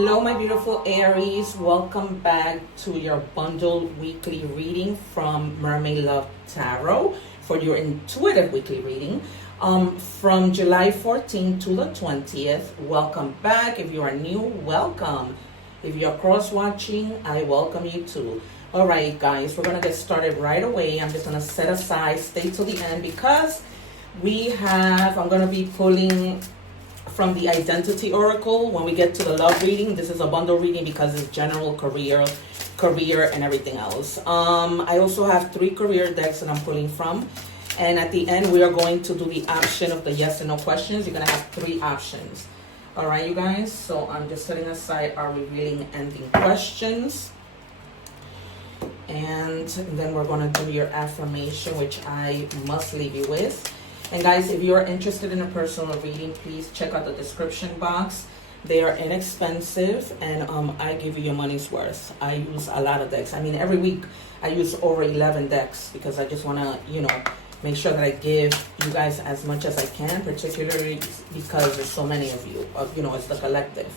Hello, my beautiful Aries. Welcome back to your bundled weekly reading from Mermaid Love Tarot for your intuitive weekly reading from July 14th to the 20th. Welcome back. If you are new, welcome. If you're cross-watching, I welcome you too. All right, guys, we're going to get started right away. I'm just going to set aside, stay till the end because I'm going to be pulling from the Identity Oracle. When we get to the love reading, this is a bundle reading because it's general career and everything else. I also have 3 career decks that I'm pulling from, and at the end we are going to do the option of the yes and no questions. You're gonna have 3 options. All right, you guys, so I'm just setting aside our revealing ending questions, and then we're going to do your affirmation, which I must leave you with. And guys, if you are interested in a personal reading, please check out the description box. They are inexpensive, and I give you your money's worth. I use a lot of decks. I mean, every week I use over 11 decks because I just want to, make sure that I give you guys as much as I can, particularly because there's so many of you. It's the collective.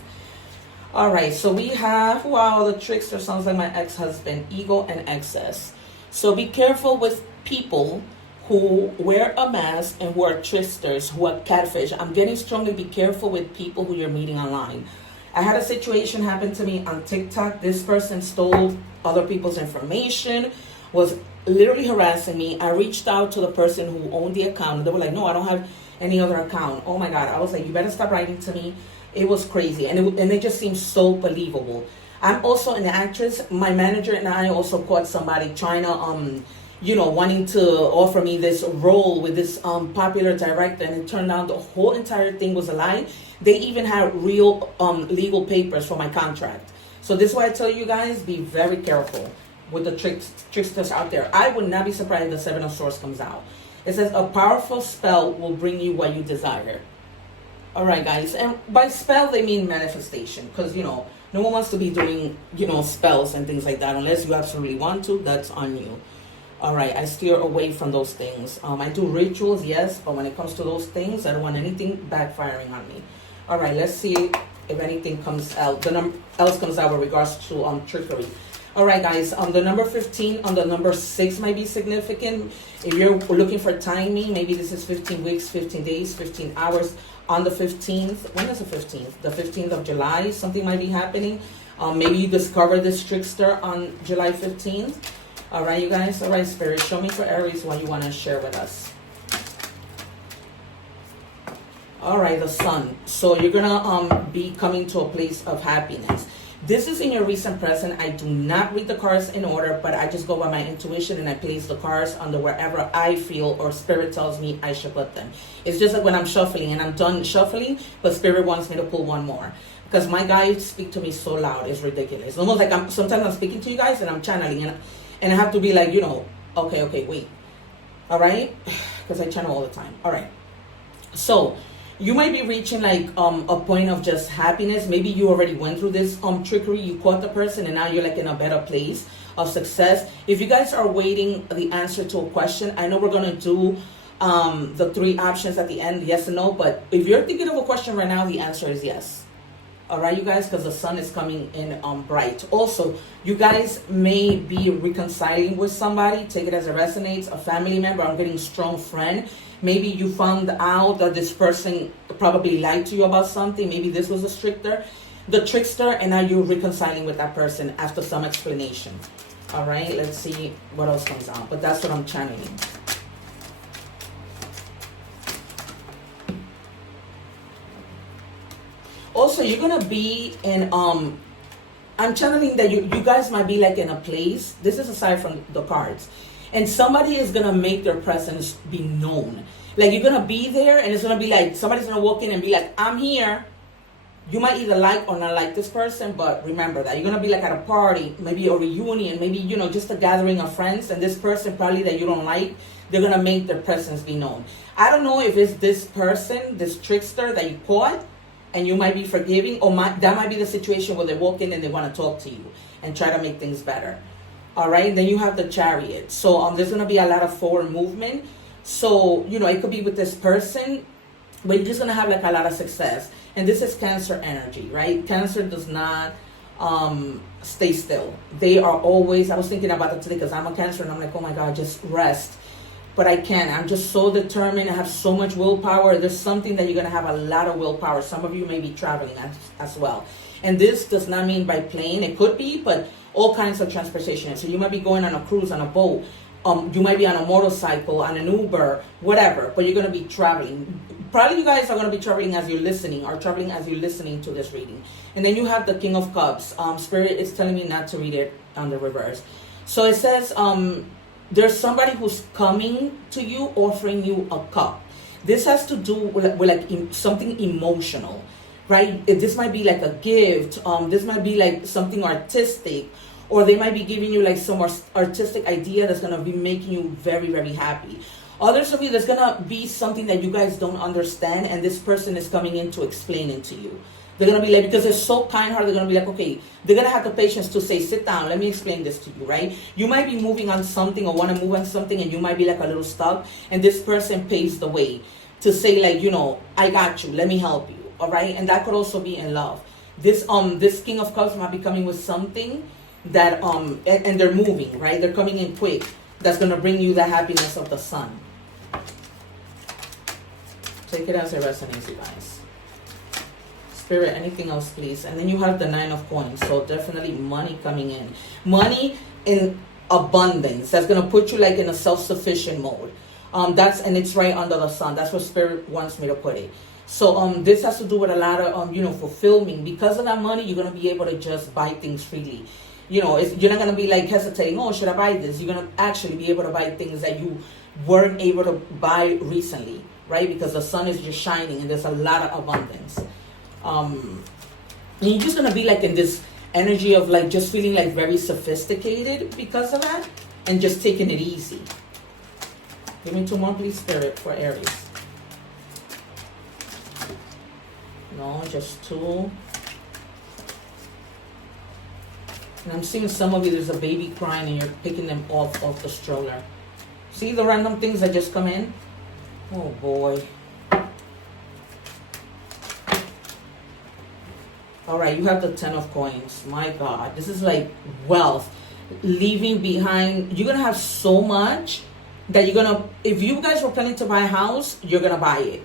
All right, so we have, wow, the trickster sounds like my ex-husband, ego and excess. So be careful with people who wear a mask and who are tricksters, who are catfish. I'm getting strongly be careful with people who you're meeting online. I had a situation happen to me on TikTok. This person stole other people's information, was literally harassing me. I reached out to the person who owned the account, and they were like, no, I don't have any other account. Oh my God. I was like, you better stop writing to me. It was crazy. And it just seems so believable. I'm also an actress. My manager and I also caught somebody trying to, wanting to offer me this role with this popular director, and it turned out the whole entire thing was a lie. They even had real legal papers for my contract. So this is why I tell you guys, be very careful with the tricksters out there. I would not be surprised if the 7 of Swords comes out. It says a powerful spell will bring you what you desire. All right, guys, and by spell they mean manifestation, because no one wants to be doing spells and things like that unless you absolutely want to. That's on you. All right, I steer away from those things. I do rituals, yes, but when it comes to those things, I don't want anything backfiring on me. All right, let's see if anything comes out. Else comes out with regards to trickery. All right, guys, the number 15 on the number 6 might be significant. If you're looking for timing, maybe this is 15 weeks, 15 days, 15 hours. On the 15th, when is the 15th? The 15th of July, something might be happening. Maybe you discover this trickster on July 15th. All right, you guys. All right, Spirit, show me for Aries what you want to share with us. All right, the Sun. So you're going to be coming to a place of happiness. This is in your recent present. I do not read the cards in order, but I just go by my intuition and I place the cards under wherever I feel or Spirit tells me I should put them. It's just like when I'm shuffling and I'm done shuffling, but Spirit wants me to pull one more. Because my guys speak to me so loud, it's ridiculous. It's almost like sometimes I'm speaking to you guys and I'm channeling and I have to be like, okay, wait. All right? Because I channel all the time. All right. So you might be reaching like a point of just happiness. Maybe you already went through this trickery. You caught the person and now you're like in a better place of success. If you guys are waiting the answer to a question, I know we're going to do the 3 options at the end, yes and no. But if you're thinking of a question right now, the answer is yes. All right, you guys, because the sun is coming in bright. Also, you guys may be reconciling with somebody. Take it as it resonates. A family member. I'm getting strong friend. Maybe you found out that this person probably lied to you about something. Maybe this was the trickster, and now you're reconciling with that person after some explanation. All right, let's see what else comes out. But that's what I'm channeling. Also, you're going to be in, I'm channeling that you guys might be like in a place. This is aside from the cards. And somebody is going to make their presence be known. Like you're going to be there and it's going to be like, somebody's going to walk in and be like, I'm here. You might either like or not like this person, but remember that. You're going to be like at a party, maybe a reunion, maybe, just a gathering of friends. And this person probably that you don't like, they're going to make their presence be known. I don't know if it's this person, this trickster that you caught, and you might be forgiving, or that might be the situation where they walk in and they want to talk to you and try to make things better. All right, then you have the Chariot. So there's going to be a lot of forward movement. So, it could be with this person, but you're just going to have like a lot of success. And this is Cancer energy, right? Cancer does not stay still. They are always, I was thinking about it today because I'm a Cancer and I'm like, oh my God, just rest. But I can't. I'm just so determined. I have so much willpower. There's something that you're going to have a lot of willpower. Some of you may be traveling as well. And this does not mean by plane. It could be, but all kinds of transportation. So you might be going on a cruise, on a boat. You might be on a motorcycle, on an Uber, whatever. But you're going to be traveling. Probably you guys are going to be traveling as you're listening, or traveling as you're listening to this reading. And then you have the King of Cups. Spirit is telling me not to read it on the reverse. So it says, there's somebody who's coming to you, offering you a cup. This has to do with like something emotional, right? This might be like a gift. This might be like something artistic, or they might be giving you like some artistic idea that's going to be making you very, very happy. Others of you, there's going to be something that you guys don't understand, and this person is coming in to explain it to you. They're going to be like, because they're so kind-hearted, they're going to be like, okay, they're going to have the patience to say, sit down, let me explain this to you, right? You might be moving on something or want to move on something, and you might be like a little stuck, and this person paves the way to say like, you know, I got you, let me help you, all right? And that could also be in love. This King of Cups might be coming with something that, and they're moving, right? They're coming in quick. That's going to bring you the happiness of the sun. Take it as it resonates, you guys. Spirit, anything else, please? And then you have the Nine of Coins. So definitely money coming in. Money in abundance. That's going to put you like in a self-sufficient mode. And it's right under the sun. That's what Spirit wants me to put it. So this has to do with a lot of, fulfillment. Because of that money, you're going to be able to just buy things freely. You're not going to be like hesitating, oh, should I buy this? You're going to actually be able to buy things that you weren't able to buy recently, right? Because the sun is just shining and there's a lot of abundance. And you're just going to be like in this energy of like just feeling like very sophisticated because of that, and just taking it easy. Give me 2 more, please, Spirit, for Aries. No, just 2. And I'm seeing some of you, there's a baby crying and you're picking them off the stroller. See the random things that just come in? Oh boy. All right, you have the 10 of Coins. My God, this is like wealth. Leaving behind, you're going to have so much that you're going to, if you guys were planning to buy a house, you're going to buy it.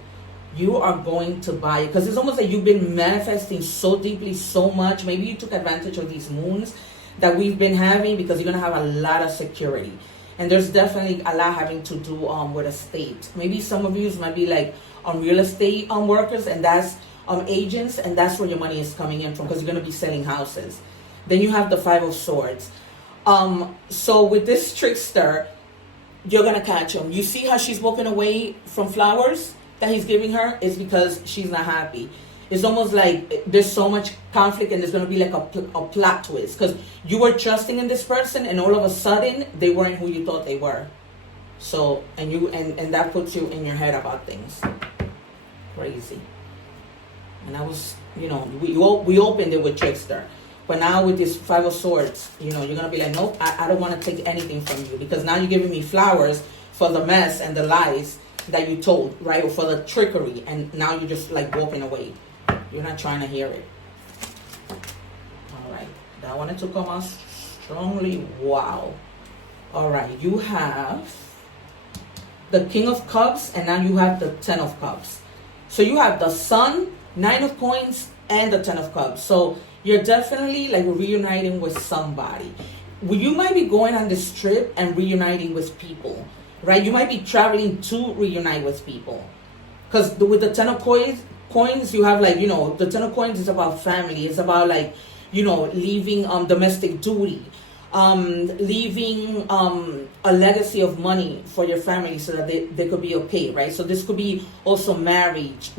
You are going to buy it. Because it's almost like you've been manifesting so deeply, so much. Maybe you took advantage of these moons that we've been having, because you're going to have a lot of security. And there's definitely a lot having to do with estate. Maybe some of you might be like real estate workers, and that's agents, and that's where your money is coming in from, because you're going to be selling houses. Then you have the 5 of Swords. So with this trickster, you're going to catch him. You see how she's walking away from flowers that he's giving her? It's because she's not happy. It's almost like there's so much conflict, and there's going to be like a plot twist, because you were trusting in this person, and all of a sudden they weren't who you thought they were. So, and that puts you in your head about things. Crazy. And I was, we opened it with trickster. But now with this 5 of Swords, you're going to be like, nope, I don't want to take anything from you, because now you're giving me flowers for the mess and the lies that you told, right? Or for the trickery. And now you're just like walking away. You're not trying to hear it. All right. That wanted to come out strongly. Wow. All right. You have the King of Cups, and now you have the 10 of Cups. So you have the Sun, 9 of Coins, and the 10 of Cups. So you're definitely like reuniting with somebody. You might be going on this trip and reuniting with people, right? You might be traveling to reunite with people. Because with the 10 of coins, you have like, the 10 of Coins is about family. It's about like, leaving domestic duty. Leaving a legacy of money for your family so that they could be okay, right? So this could be also marriage,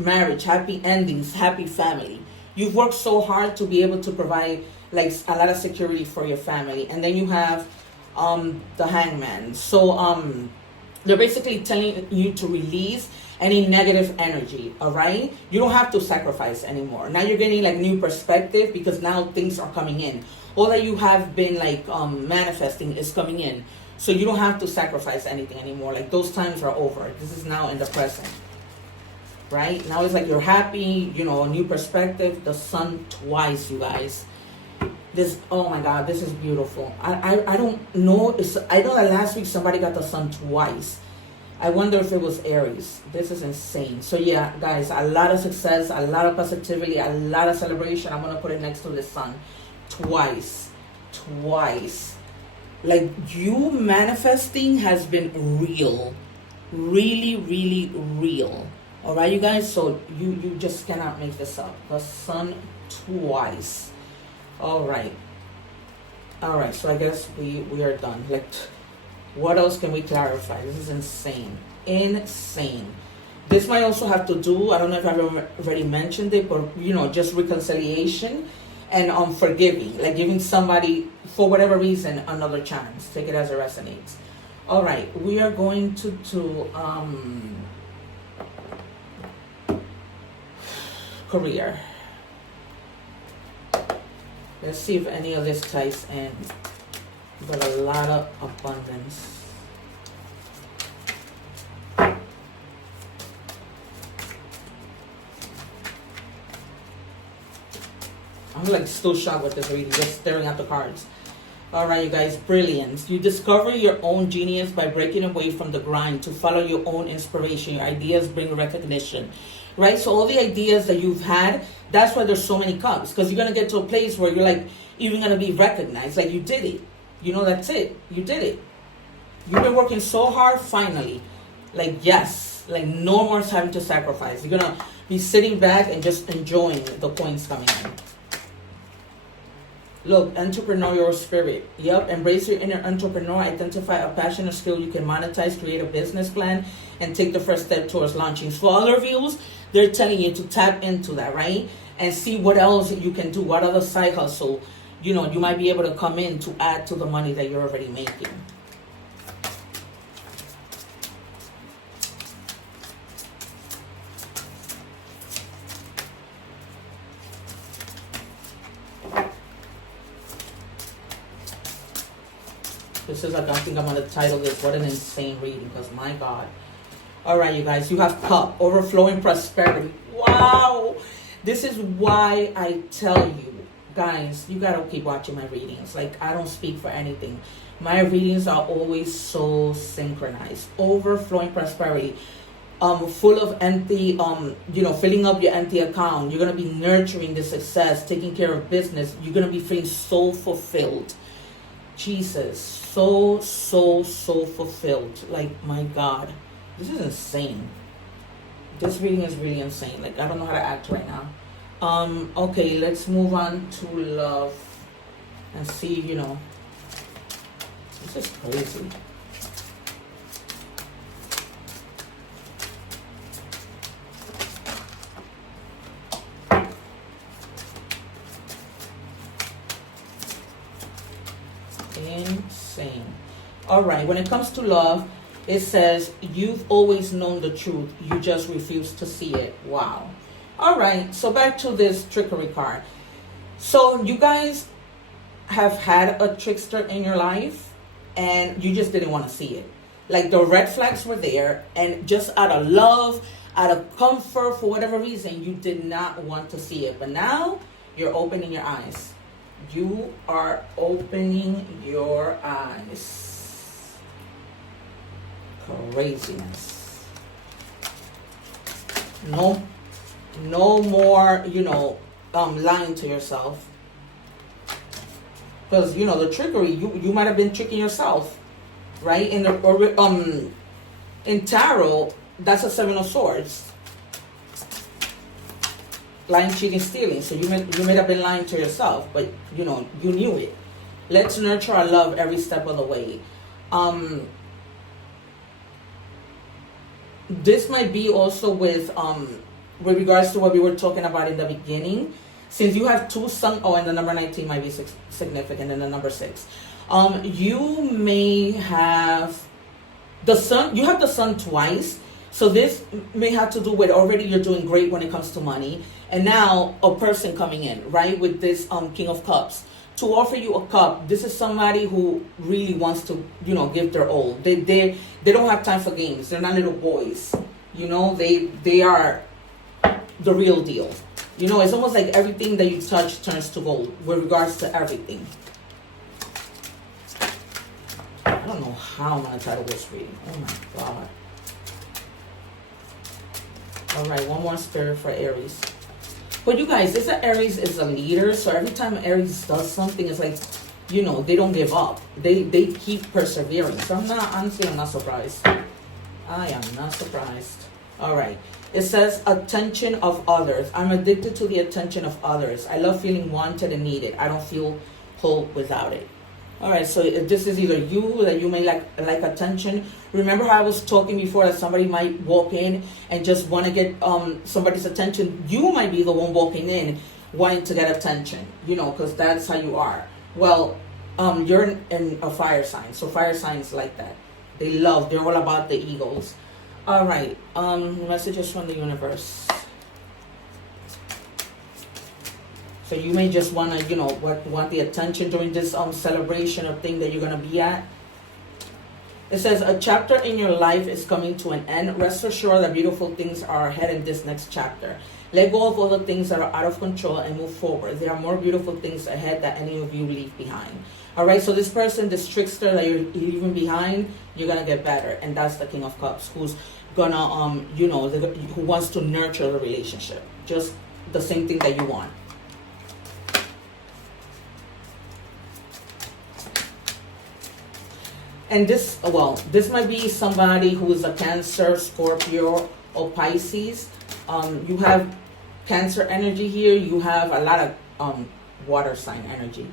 happy endings, happy family. You've worked so hard to be able to provide like a lot of security for your family. And then you have the Hangman. So they're basically telling you to release any negative energy, all right? You don't have to sacrifice anymore. Now you're getting like new perspective, because now things are coming in. All that you have been like manifesting is coming in. So you don't have to sacrifice anything anymore. Like those times are over. This is now in the present. right? Now it's like you're happy, you know, a new perspective. The sun twice, you guys. This, oh my God, this is beautiful. I don't know. I know that last week somebody got the sun twice. I wonder if it was Aries. This is insane. So yeah, guys, a lot of success, a lot of positivity, a lot of celebration. I'm going to put it next to the sun. Twice. Like, you manifesting has been real. Really, really real. All right, you guys? So you just cannot make this up. The sun twice. All right, so I guess we are done. Like, what else can we clarify? This is insane. This might also have to do, I don't know if I've already mentioned it, but, you know, just reconciliation and forgiving, like giving somebody, for whatever reason, another chance. Take it as it resonates. All right, we are going to do career. Let's see if any of this ties in. But a lot of abundance. I'm like still shocked with this reading, just staring at the cards. All right, you guys, brilliance. You discover your own genius by breaking away from the grind to follow your own inspiration. Your ideas bring recognition, right? So all the ideas that you've had, that's why there's so many cups, because you're going to get to a place where you're like even going to be recognized. Like, you did it. You know, that's it. You did it. You've been working so hard, finally. Like, yes. Like, no more having to sacrifice. You're going to be sitting back and just enjoying the coins coming in. Look, entrepreneurial spirit. Yep, embrace your inner entrepreneur. Identify a passion or skill you can monetize. Create a business plan and take the first step towards launching. So for other views, they're telling you to tap into that, right? And see what else you can do. What other side hustle, you know, you might be able to come in to add to the money that you're already making. This is like, I think I'm going to title this, what an insane reading, because my God. All right, you guys, you have cup, overflowing prosperity. Wow. This is why I tell you, guys, you got to keep watching my readings. Like, I don't speak for anything. My readings are always so synchronized. Overflowing prosperity. Full of empty, you know, filling up your empty account. You're going to be nurturing the success, taking care of business. You're going to be feeling so fulfilled. Jesus, so fulfilled. Like, my God, this is insane. This reading is really insane. Like, I don't know how to act right now. Okay, let's move on to love and see, you know, this is crazy. Insane. All right, when it comes to love, it says you've always known the truth, you just refuse to see it. Wow. All right, so back to this trickery card. So you guys have had a trickster in your life and you just didn't want to see it. Like, the red flags were there, and just out of love, out of comfort, for whatever reason, you did not want to see it. But now you're opening your eyes. You are opening your eyes. Craziness. No more, you know, lying to yourself. Because, you know, the trickery, you might have been tricking yourself, right? In tarot, that's a 7 of Swords. Lying, cheating, stealing. So you may have been lying to yourself, but, you know, you knew it. Let's nurture our love every step of the way. This might be also with regards to what we were talking about in the beginning. Since you have two sun, and the number 19 might be significant, and the number 6. You may have the sun. You have the sun twice. So this may have to do with already you're doing great when it comes to money. And now a person coming in, right, with this King of Cups to offer you a cup. This is somebody who really wants to, you know, give their all. They don't have time for games. They're not little boys. You know, they are the real deal. You know, it's almost like everything that you touch turns to gold with regards to everything. I don't know how I'm going to title this reading. Oh my God. All right, one more spirit for Aries. But you guys, this Aries is a leader. So every time Aries does something, it's like, you know, they don't give up. They keep persevering. So honestly, I'm not surprised. I am not surprised. All right. It says attention of others. I'm addicted to the attention of others. I love feeling wanted and needed. I don't feel whole without it. All right, so this is either you that you may like attention. Remember how I was talking before that somebody might walk in and just want to get somebody's attention. You might be the one walking in wanting to get attention, you know, because that's how you are. Well, you're in a fire sign, so fire signs like that. They're all about the egos. All right, messages from the universe. So you may just want to, you know, want the attention during this celebration or thing that you're going to be at. It says, a chapter in your life is coming to an end. Rest assured that beautiful things are ahead in this next chapter. Let go of all the things that are out of control and move forward. There are more beautiful things ahead that any of you leave behind. All right, so this person, this trickster that you're leaving behind, you're going to get better. And that's the King of Cups, who's going to, you know, who wants to nurture the relationship. Just the same thing that you want. And this, well, this might be somebody who is a Cancer, Scorpio, or Pisces. You have Cancer energy here. You have a lot of water sign energy.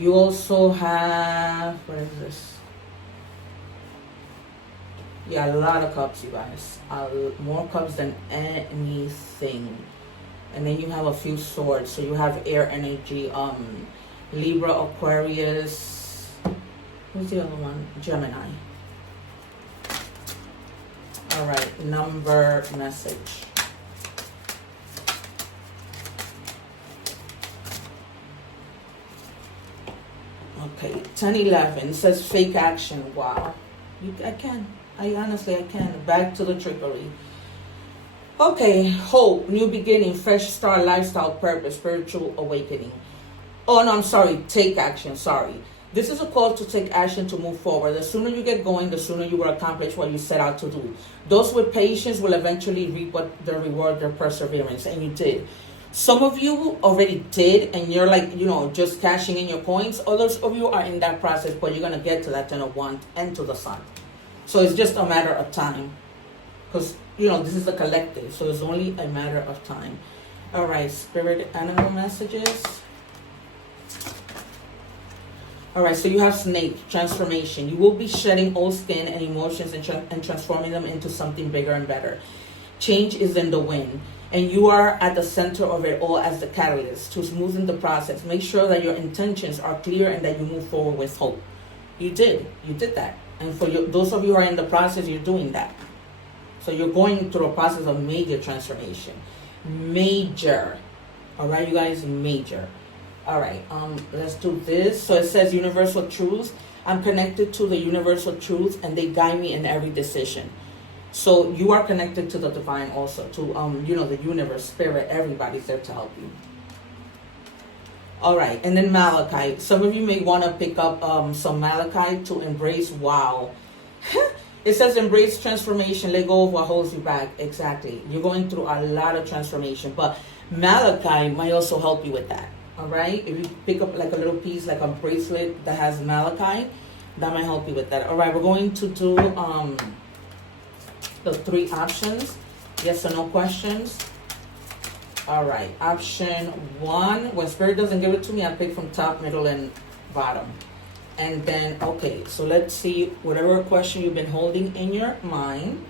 You also have, what is this? Yeah, a lot of cups, you guys. More cups than anything. And then you have a few swords. So you have air energy. Libra, Aquarius. Who's the other one? Gemini. All right, number message. Okay, 1011 says fake action. Wow. I can. I honestly can. Back to the trickery. Okay, hope, new beginning, fresh start, lifestyle, purpose, spiritual awakening. Oh, no, I'm sorry. Take action. Sorry. This is a call to take action to move forward. The sooner you get going, the sooner you will accomplish what you set out to do. Those with patience will eventually reap what the reward their perseverance, and you did. Some of you already did, and you're like, you know, just cashing in your coins. Others of you are in that process, but you're going to get to that 10 of wands and to the sun. So it's just a matter of time. Because, you know, this is a collective, so it's only a matter of time. All right, spirit animal messages. All right, so you have snake, transformation. You will be shedding old skin and emotions and transforming them into something bigger and better. Change is in the wind, and you are at the center of it all as the catalyst to smoothen the process. Make sure that your intentions are clear and that you move forward with hope. You did that. And for those of you who are in the process, you're doing that. So you're going through a process of major transformation. Major. All right, you guys, major. All right, let's do this. So it says universal truths. I'm connected to the universal truths, and they guide me in every decision. So you are connected to the divine also, to you know, the universe, spirit, everybody's there to help you. All right, and then Malachite. Some of you may want to pick up some Malachite to embrace. Wow. It says embrace transformation, let go of what holds you back. Exactly. You're going through a lot of transformation, but Malachite might also help you with that. All right, if you pick up like a little piece, like a bracelet that has malachite, that might help you with that. All right, we're going to do the 3 options, yes or no questions. All right, option 1, when spirit doesn't give it to me, I pick from top, middle, and bottom. And then, okay, so let's see whatever question you've been holding in your mind.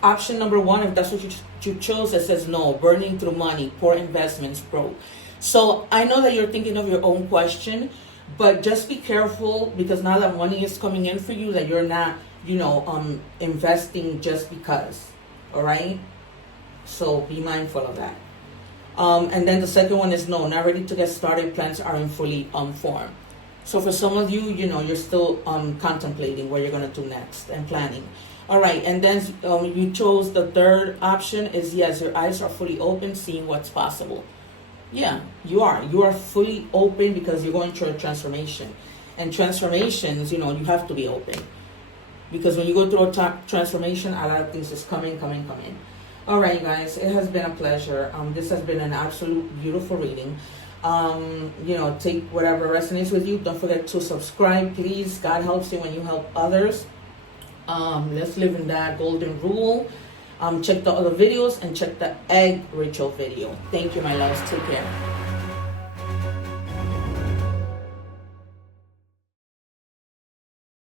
Option number 1, if that's what you chose, it says no, burning through money, poor investments, broke. So I know that you're thinking of your own question, but just be careful, because now that money is coming in for you, that you're not, you know, investing just because. All right. So be mindful of that. And then the second one is no, not ready to get started. Plans are in fully formed. So for some of you, you know, you're still contemplating what you're going to do next and planning. All right, and then you chose the third option is yes, your eyes are fully open, seeing what's possible. Yeah, you are. You are fully open because you're going through a transformation. And transformations, you have to be open. Because when you go through a transformation, a lot of things is coming. All right, guys, it has been a pleasure. This has been an absolute beautiful reading. Take whatever resonates with you. Don't forget to subscribe, please. God helps you when you help others. Let's live in that golden rule. Check the other videos and check the egg ritual video. Thank you, my loves. Take care.